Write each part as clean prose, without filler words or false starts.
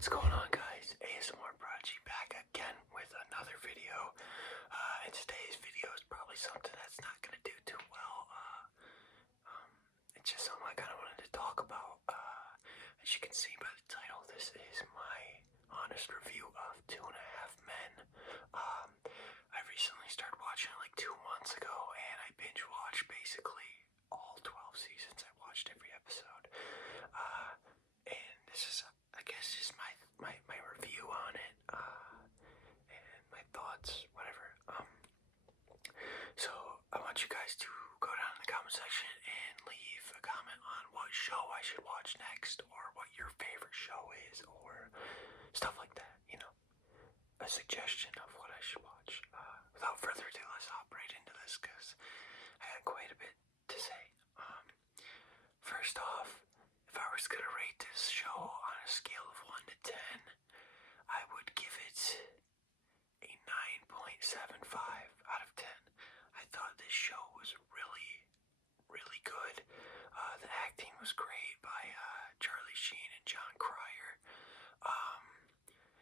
What's going on, guys? ASMR Prodigy back again with another video. And today's video is probably something that's not gonna do too well. It's just something I kind of wanted to talk about. As you can see by the title, this is my honest review of 2.5 Men. I recently started watching it like 2 months ago, and I binge watched basically all 12 seasons. I watched every episode. And this is, I guess, just my review on it, and my thoughts, whatever. So I want you guys to go down in the comment section and leave a comment on what show I should watch next, or what your favorite show is, or stuff like that, a suggestion of what I should watch. Without further ado, let's hop right into this, because I had quite a bit to say. First off, if I was going to rate this show on a scale of 1 to 10, I would give it a 9.75 out of 10. I thought this show was really, really good. The acting was great by Charlie Sheen and John Cryer.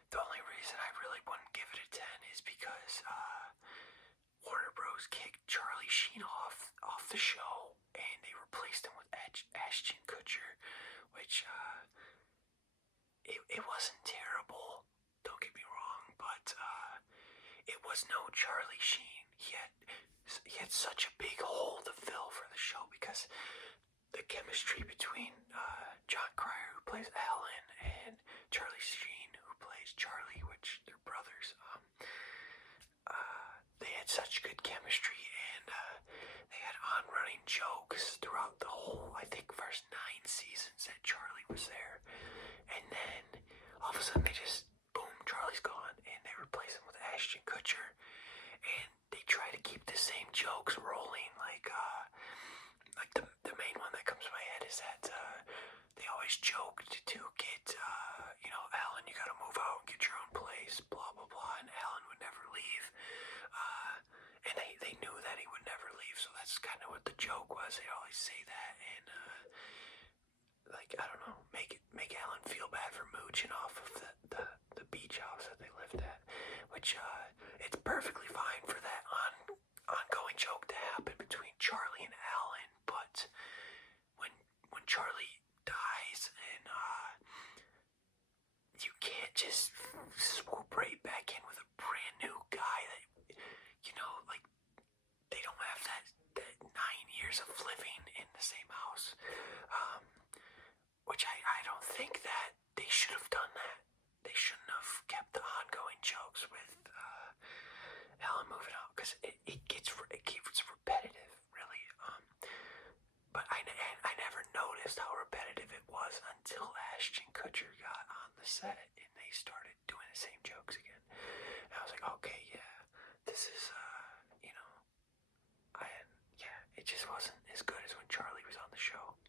The only reason I really wouldn't give it a 10 is because Warner Bros. Kicked Charlie Sheen off the show, and they replaced him with Ashton Kutcher, which it wasn't terrible, don't get me wrong, but it was no Charlie Sheen. He had such a big hole to fill for the show, because the chemistry between John Cryer, who plays Alan, and Charlie Sheen, who plays Charlie, which they're brothers, they had such good chemistry, and they had on-running jokes throughout the whole, I think, first 9 seasons that Charlie was there. And then all of a sudden they just, boom, Charlie's gone, and they replace him with Ashton Kutcher, and they try to keep the same jokes rolling, like the main one that comes to my head is that they always joked to get, Alan, you gotta move out and get your own place, blah, blah, blah, and Alan would never leave. And they knew that he would never leave, so that's kind of what the joke was. They'd always say that, and I don't know, make Alan feel bad for mooching off of the beach house that they lived at, which it's perfectly fine for that ongoing joke to happen between Charlie and Alan, but when Charlie dies, and you can't just swoop right back in with a brand new guy that, they don't have that 9 years of living in the same house, which I don't think that they should have done that. They shouldn't have kept the ongoing jokes with Alan moving out, because it gets repetitive, really. But I never noticed how repetitive it was until Ashton Kutcher got on the set and they started doing the same jokes again. And I was like, okay, yeah, this is, it just wasn't as good as when Charlie was on the show.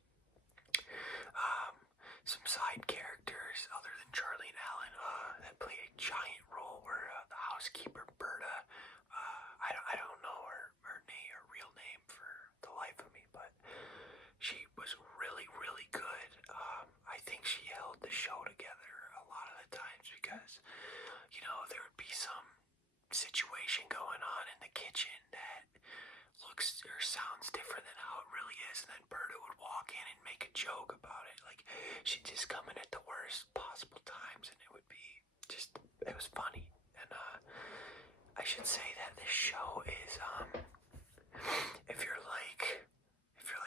Some side characters other than Charlie and Alan that played a giant role were the housekeeper Berta. I don't know her name, her real name, for the life of me, but she was really, really good. I think she held the show together a lot of the times, because there would be some situation going on in the kitchen that looks or sounds different than how it really is, and then Berta would walk in and make a joke about it. Like, she'd just come in at the worst possible times, and it would be just, it was funny. And I should say that this show is, if you're like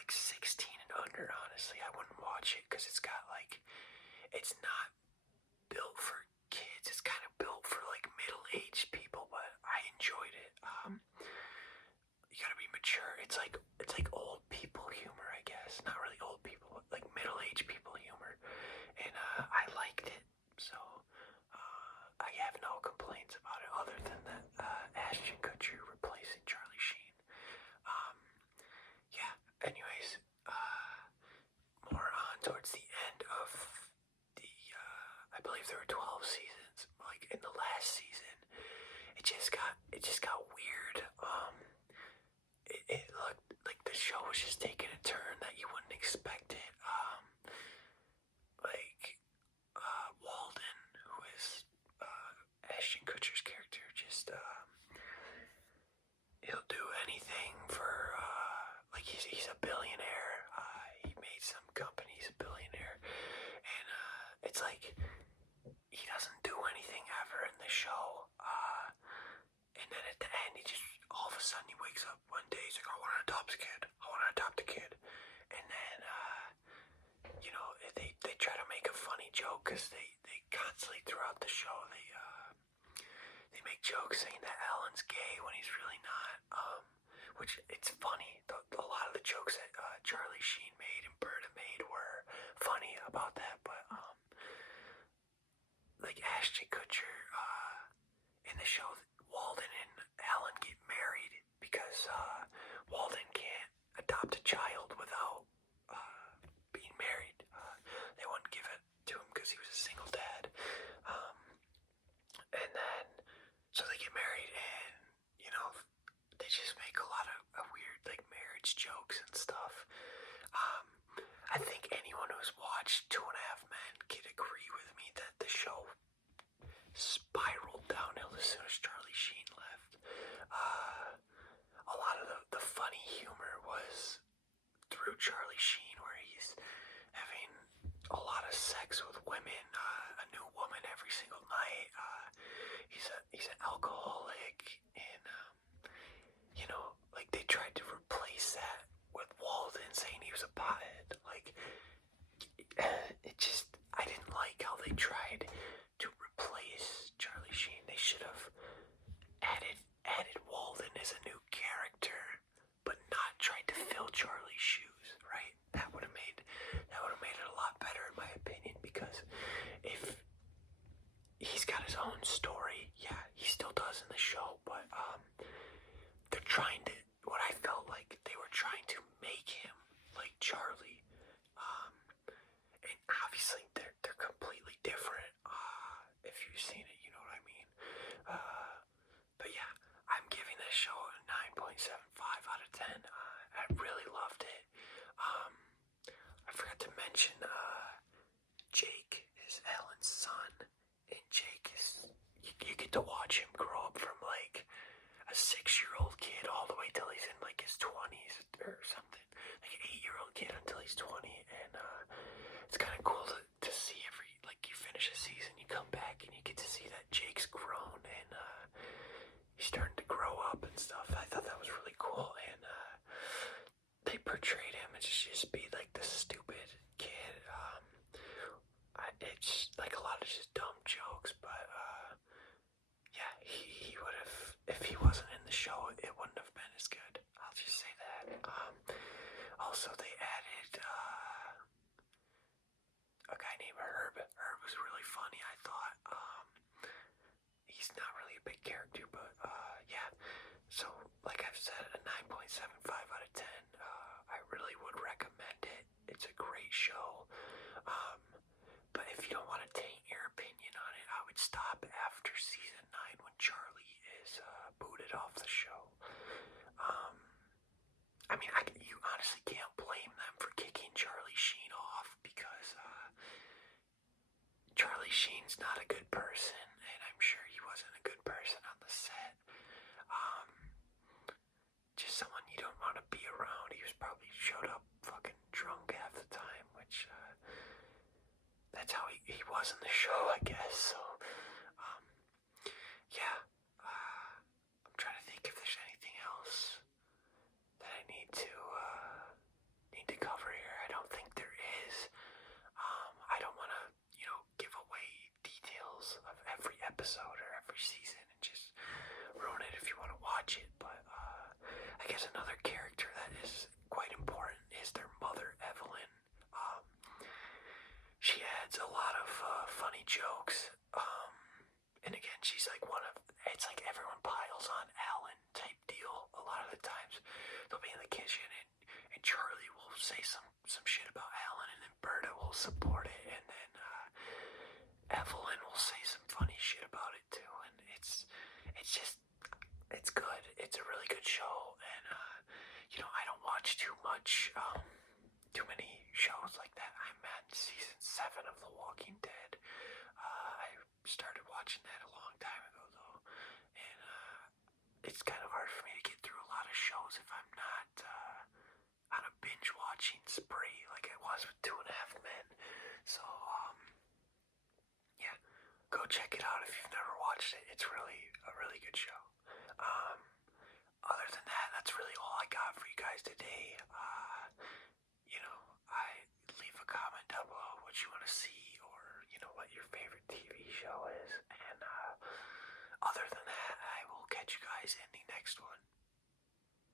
16 and under, honestly, I wouldn't watch it, because it's not built for kids. It's kind of built for like middle-aged people, but I enjoyed it. You gotta be mature. It's like old people humor, I guess. Not really old people, but like middle-aged people humor. And I liked it, so I have no complaints about it, other than that Ashton Kutcher replacing Charlie Sheen. Yeah, anyways, more on towards the end of the, I believe there were 12 seasons. Like, in the last season, it just got weird. It looked like the show was just taking a turn that you wouldn't expect it. Walden a sudden he wakes up one day, he's like, I want to adopt a kid. I want to adopt a kid. And then, they try to make a funny joke because they constantly throughout the show, they make jokes saying that Alan's gay when he's really not. Which it's funny. A lot of the jokes that Charlie Sheen made and Berta made were funny about that, but like Ashton Kutcher in the show, Walden and Alan get married because Walden can't adopt a child without being married. They wouldn't give it to him because he was a single dad. And then, so they get married and, they just make a lot of weird, like, marriage jokes and stuff. I think anyone who's watched 2.5 Men could agree with me that the show spiraled downhill as soon as Charlie Sheen left. A lot of the funny humor was through Charlie Sheen, where he's having a lot of sex with women, a new woman every single night. He's an alcoholic, and like they tried to replace that with Walden saying he was a pothead. Like I didn't like how they tried to replace Charlie Sheen. They should have added Walden as a new character, but not tried to fill Charlie's shoes, right? That would have made it a lot better in my opinion, because if he's got his own story, yeah, he still does in the show, but they're trying to, what I felt like they were trying to make him like Charlie, and obviously they're completely different. If you've seen it, you know what I mean. But yeah, I'm giving this show a 9.75 out of 10. I really loved it. I forgot to mention Jake is Ellen's son, and Jake is, you get to watch him grow up from like a 6-year-old kid all the way till he's in like his 20s or something, like an 8-year-old kid until he's 20, and it's kind of cool to see like you finish a season, you come back and you get to see that Jake's grown and he's starting to grow up and stuff. I thought that was really cool, and they portrayed him as just be like the stupid kid. It's like a lot of just dumb jokes, but yeah, he would have, if he wasn't in the show, it wouldn't have been as good. I'll just say that. Also, they added a guy named Herb. Herb was really funny, I thought. He's not really a big character, but yeah. So, like I've said, a 9.75 out of 10. I really would recommend it. It's a great show. But if you don't want to taint your opinion on it, I would stop after season 9 when Charlie is booted off the show. I mean, you honestly can't blame them for kicking Charlie Sheen off, because Charlie Sheen's not a good person, and I'm sure he wasn't a good person on the set. Just someone you don't want to be around. He was probably showed up fucking drunk half the time, which that's how he was in the show, I guess. So, yeah. I'm trying to think if there's anything else that I need to cover here. I don't think there is. I don't want to, give away details of every episode or every season and just ruin it if you want to watch it. But I guess another character that is quite important is their mother, Evelyn. She adds a lot of funny jokes. And again, she's like it's like everyone piles on Alan type deal. A lot of the times they'll be in the kitchen and Charlie will say some shit about Alan, and then Berta will support it, and then Evelyn will say some funny shit about it too. And it's good. It's a really good show, and I don't watch too many shows like that. I'm at season 7 of The Walking Dead. I started watching that a long time ago though, and it's kind of hard for me to get through a lot of shows if I'm not on a binge watching spree like I was with 2.5 Men. So yeah, go check it out if you've never watched it. It's really a really good show. Other than that's really all I got for you guys today. I leave a comment down below what you want to see